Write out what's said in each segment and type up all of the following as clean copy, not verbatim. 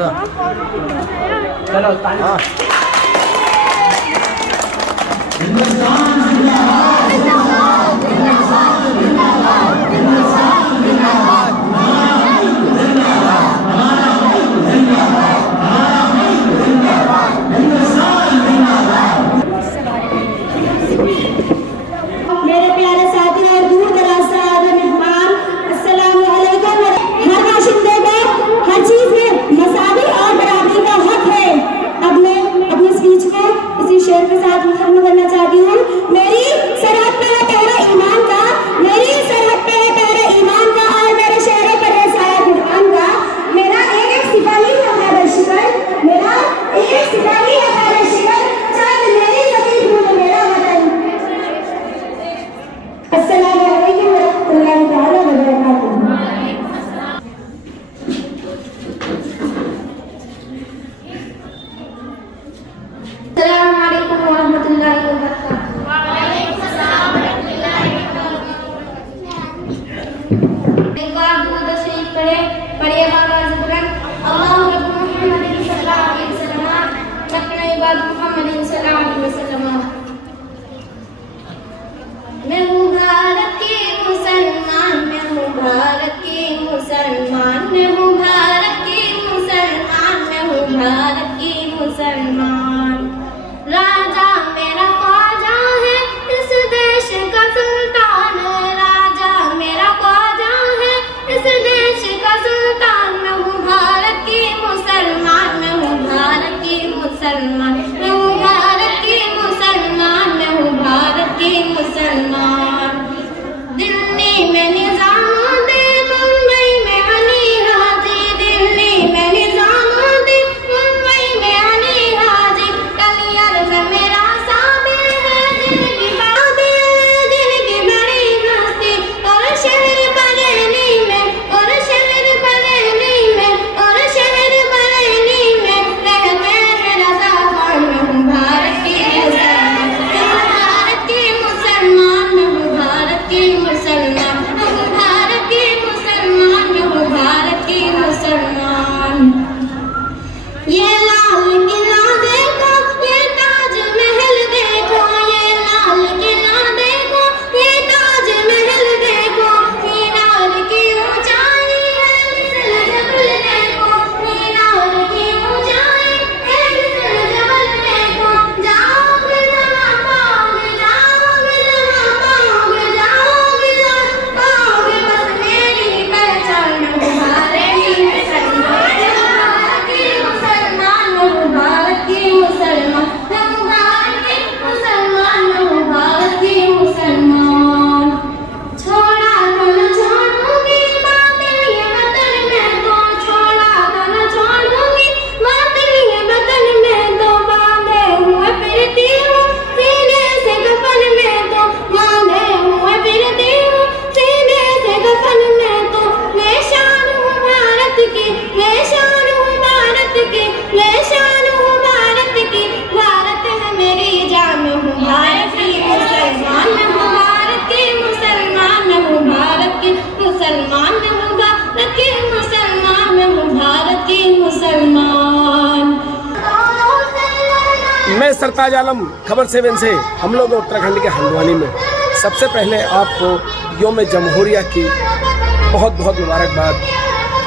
चलो हाँ। मैं हूँ भारत की मुसलमान, मैं हूँ भारत की मुसलमान, मैं हूँ भारत की मुसलमान, मैं हूँ भारत की मुसलमान। राजा मेरा ख्वाजा है, इस देश का सुल्तान, राजा मेरा ख्वाजा है, इस देश का सुल्तान। मैं हूँ भारत की मुसलमान, मैं हूँ भारत की मुसलमान, मैं हूँ भारत की मुसलमान, मैं हूँ भारत की मुसलमान। दिल्ली में निजामुद्दीन, मुंबई में अली हाजी, दिल्ली में निजामुद्दीन, मुंबई में अली हाजी। कलियर में मेरा साबिर है, दिल की बातें, दिल की बड़ी हस्ती। और शहर बरेली में, और शहर बरेली में, और शहर बरेली में रहते हैं रज़ा खान। मैं हूँ भारत की मुसलमान, मैं हूँ भारत की मुसलमान, मैं हूँ भारत की मुसलमान, मैं हूँ भारत की मुसलमान, मैं हूँ भारत की मुसलमान। ये लाल किला देखो, ये ताजमहल देखो, ये लाल किला देखो, ये ताजमहल देखो। मीनार की ऊंचाई है मिस्र जबल देखो, मीनार की ऊंचाई है मिस्र जबल देखो। जाओगे जहाँ पाओगे, जाओगे जहाँ पाओगे, जाओगे जहाँ पाओगे बस मेरी पहचान। मैं हूँ भारत की मुसलमान, मैं हूँ भारत की मुसलमान, मैं हूँ भारत की मुसलमान, मैं हूँ भारत की मुसलमान, मैं हूँ भारत की मुसलमान। छोड़ा तो न छोड़ूंगी बातें ये वतन में तो, छोड़ा तो न छोड़ूंगी बातें ये वतन में तो। बांधे हुए फिरती हूँ सीने से कफन में तो, बांधे हुए फिरती हूँ सीने से कफन में तो। मैं शान हूँ भारत की, मैं शान हूँ भारत की, मैं शान हूँ भारत की। भारत है मेरी जान, मैं हूँ भारत की मुसलमान, मैं हूँ भारत की मुसलमान, मैं हूँ भारत की मुसलमान, मैं हूँ भारत की मुसलमान, मैं हूँ भारत की मुसलमान। मैं सरताज आलम खबर 7 से हम लोग उत्तराखंड के हल्द्वानी में। सबसे पहले आपको योम जमहूरिया की बहुत बहुत मुबारकबाद।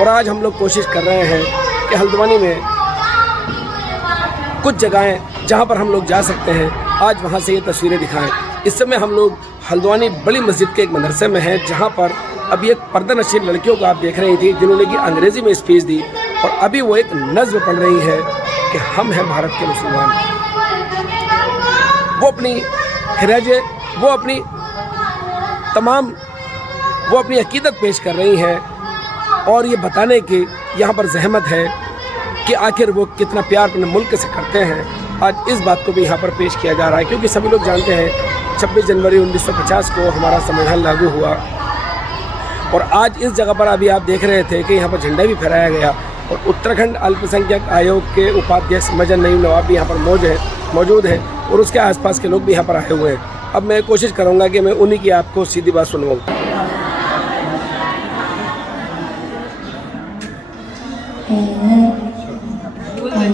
और आज हम लोग कोशिश कर रहे हैं कि हल्द्वानी में कुछ जगहें जहां पर हम लोग जा सकते हैं, आज वहां से ये तस्वीरें दिखाएं। इस समय हम लोग हल्द्वानी बड़ी मस्जिद के एक मदरसे में हैं, जहां पर अभी एक पर्दानशीन लड़कियों को आप देख रही थी जिन्होंने कि अंग्रेजी में स्पीच दी और अभी वो एक नज़्म पढ़ रही है कि हम हैं भारत के मुसलमान। वो अपनी खिराजे, वो अपनी अकीदत पेश कर रही हैं और ये बताने की यहाँ पर जहमत है कि आखिर वो कितना प्यार अपने मुल्क से करते हैं। आज इस बात को भी यहाँ पर पेश किया जा रहा है, क्योंकि सभी लोग जानते हैं 26 जनवरी 1950 को हमारा संविधान लागू हुआ और आज इस जगह पर अभी आप देख रहे थे कि यहाँ पर झंडा भी फहराया गया और उत्तराखंड अल्पसंख्यक आयोग के उपाध्यक्ष मजन नईम नवाब भी यहाँ पर मौजूद है और उसके आसपास के लोग भी यहाँ पर आए हुए हैं। अब मैं कोशिश करूँगा कि मैं उन्हीं की आपको सीधी बात सुनवाऊँ। तो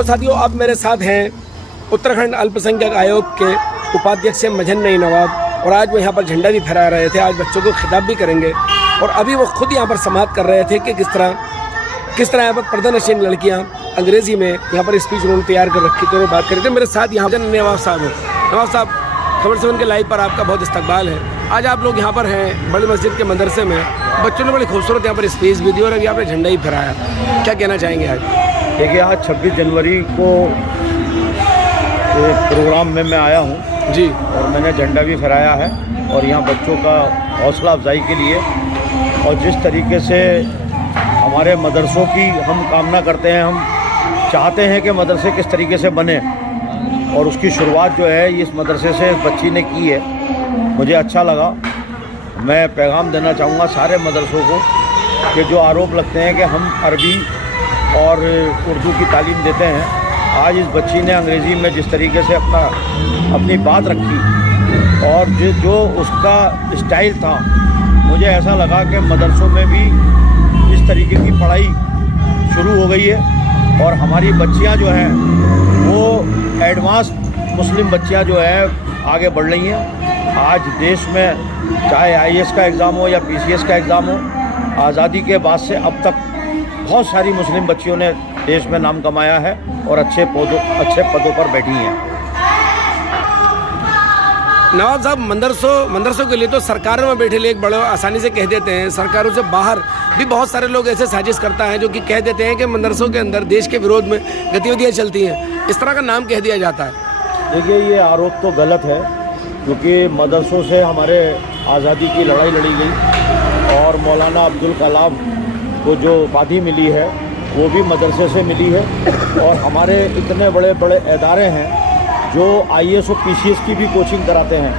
साथियों, अब मेरे साथ हैं उत्तराखंड अल्पसंख्यक आयोग के उपाध्यक्ष मजहन नईम नवाब, और आज वो यहाँ पर झंडा भी फहरा रहे थे, आज बच्चों को खिताब भी करेंगे। और अभी वो खुद यहाँ पर समाप्त कर रहे थे कि किस तरह यहाँ पर पर्दानशीन लड़कियाँ अंग्रेज़ी में यहाँ पर स्पीच उन्होंने तैयार कर रखी थी और बात कर रहे थे। मेरे साथ यहाँ पर नवाब साहब हैं। नवाब साहब, खबर 7 के लाइव पर आपका बहुत इस्तकबाल है। आज आप लोग यहाँ पर हैं बड़ी मस्जिद के मदरसे में, बच्चों ने बड़ी खूबसूरत यहाँ पर स्पीच भी दी और अभी आपने झंडा ही फहराया, क्या कहना चाहेंगे आज? देखिए, आज 26 जनवरी को प्रोग्राम में मैं आया हूँ जी, और मैंने झंडा भी फहराया है और यहाँ बच्चों का हौसला अफजाई के लिए, और जिस तरीके से हमारे मदरसों की हम कामना करते हैं, हम चाहते हैं कि मदरसे किस तरीके से बने, और उसकी शुरुआत जो है इस मदरसे से इस बच्ची ने की है। मुझे अच्छा लगा। मैं पैगाम देना चाहूँगा सारे मदरसों को कि जो आरोप लगते हैं कि हम अरबी और उर्दू की तालीम देते हैं, आज इस बच्ची ने अंग्रेज़ी में जिस तरीके से अपनी बात रखी और जो उसका स्टाइल था, मुझे ऐसा लगा कि मदरसों में भी इस तरीके की पढ़ाई शुरू हो गई है और हमारी बच्चियां जो हैं वो एडवांस मुस्लिम बच्चियां जो है आगे बढ़ रही हैं। आज देश में चाहे IAS का एग्ज़ाम हो या PCS का एग्ज़ाम हो, आज़ादी के बाद से अब तक बहुत सारी मुस्लिम बच्चियों ने देश में नाम कमाया है और अच्छे पदों पर बैठी हैं। नवाब साहब, मदरसों के लिए तो सरकारों में बैठे लोग बड़े आसानी से कह देते हैं, सरकारों से बाहर भी बहुत सारे लोग ऐसे साजिश करता है जो कि कह देते हैं कि मदरसों के अंदर देश के विरोध में गतिविधियाँ चलती हैं, इस तरह का नाम कह दिया जाता है। देखिए, ये आरोप तो गलत है, क्योंकि मदरसों से हमारे आज़ादी की लड़ाई लड़ी गई और मौलाना अब्दुल कलाम को जो उपाधि मिली है वो भी मदरसे से मिली है, और हमारे इतने बड़े बड़े इदारे हैं जो IAS और PCS की भी कोचिंग कराते हैं।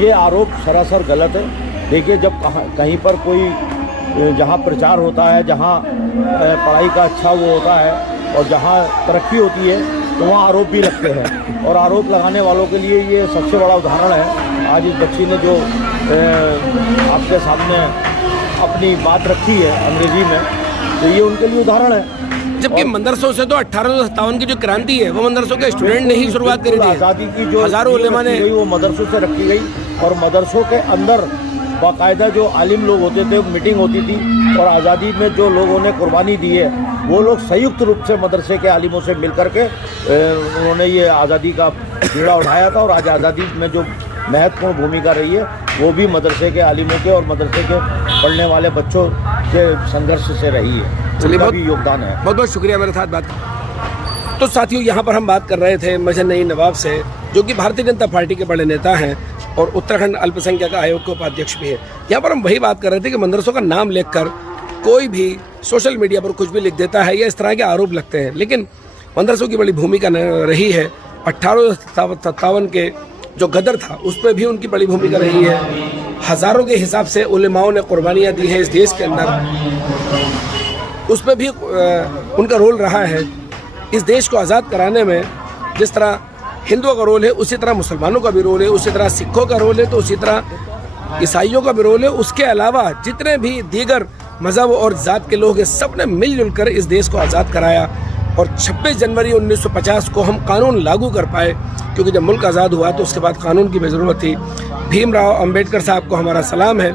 ये आरोप सरासर गलत है। देखिए, जब कहीं पर कोई जहाँ प्रचार होता है, जहाँ पढ़ाई का अच्छा वो होता है और जहाँ तरक्की होती है, तो वहाँ आरोप भी लगते हैं, और आरोप लगाने वालों के लिए ये सबसे बड़ा उदाहरण है। आज इस बच्ची ने जो आपके सामने अपनी बात रखी है अंग्रेज़ी में, तो ये उनके लिए उदाहरण है। जबकि मदरसों से तो 1857 की जो क्रांति है वो मदरसों के स्टूडेंट ने ही शुरुआत करी थी। आज़ादी की जो हज़ारों उलेमा ने वो मदरसों से रखी गई, और मदरसों के अंदर बाकायदा जो आलिम लोग होते थे, मीटिंग होती थी, और आज़ादी में जो लोगों ने कुर्बानी दी है वो लोग संयुक्त रूप से मदरसे के आलिमों से मिल करके उन्होंने ये आज़ादी का बीड़ा उठाया था, और आज आज़ादी में जो महत्वपूर्ण भूमिका रही है वो भी मदरसे के आलिमों के और मदरसे के पढ़ने वाले बच्चों के संघर्ष से रही है। चलिए, उनका भी योगदान है। बहुत बहुत शुक्रिया मेरे साथ बात। तो साथियों, यहाँ पर हम बात कर रहे थे मजहन नईम नवाब से, जो कि भारतीय जनता पार्टी के बड़े नेता हैं और उत्तराखंड अल्पसंख्यक आयोग के उपाध्यक्ष भी है। यहाँ पर हम वही बात कर रहे थे कि मदरसों का नाम लेकर कोई भी सोशल मीडिया पर कुछ भी लिख देता है या इस तरह के आरोप लगते हैं, लेकिन मदरसों की बड़ी भूमिका रही है। 1857 के जो गदर था उस पर भी उनकी बड़ी भूमिका रही है। हज़ारों के हिसाब से उलेमाओं ने कुर्बानियाँ दी हैं इस देश के अंदर, उस पर भी उनका रोल रहा है। इस देश को आज़ाद कराने में जिस तरह हिंदुओं का रोल है, उसी तरह मुसलमानों का भी रोल है, उसी तरह सिखों का रोल है, तो उसी तरह ईसाइयों का भी रोल है। उसके अलावा जितने भी दीगर मज़हब और ज़ात के लोग हैं, सब ने मिलजुल कर इस देश को आज़ाद कराया, और 26 जनवरी 1950 को हम कानून लागू कर पाए, क्योंकि जब मुल्क आज़ाद हुआ तो उसके बाद कानून की भी ज़रूरत थी। भीमराव अंबेडकर साहब को हमारा सलाम है,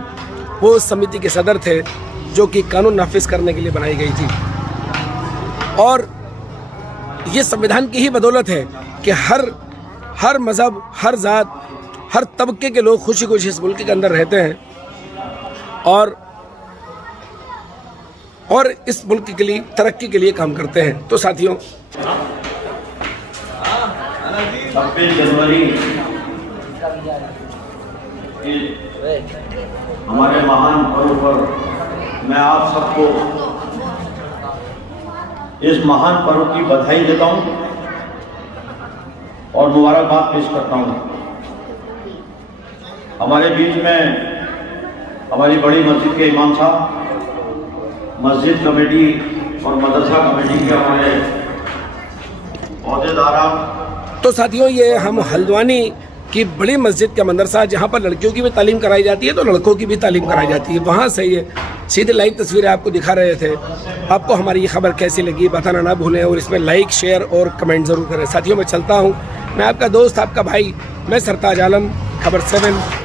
वो उस समिति के सदर थे जो कि कानून नाफिज करने के लिए बनाई गई थी। और ये संविधान की ही बदौलत है कि हर मज़हब, हर ज़ात, हर तबके के लोग खुशी खुशी इस मुल्क के अंदर रहते हैं और इस मुल्क के लिए तरक्की के लिए काम करते हैं। तो साथियों, 26 जनवरी हमारे महान पर्व पर मैं आप सबको इस महान पर्व की बधाई देता हूं और मुबारकबाद पेश करता हूं। हमारे बीच में हमारी बड़ी मस्जिद के इमाम साहब, मस्जिद कमेटी और मदरसा कमेटी के हमारे अहदेदार। तो साथियों, ये हम हल्द्वानी की बड़ी मस्जिद का मदरसा, जहाँ पर लड़कियों की भी तालीम कराई जाती है तो लड़कों की भी तालीम कराई जाती है, वहाँ से ये सीधे लाइव तस्वीरें आपको दिखा रहे थे। आपको हमारी ये खबर कैसी लगी बताना ना भूलें और इसमें लाइक, शेयर और कमेंट ज़रूर करें। साथियों, मैं चलता हूँ, मैं आपका दोस्त, आपका भाई, मैं सरताज आलम, खबर 7।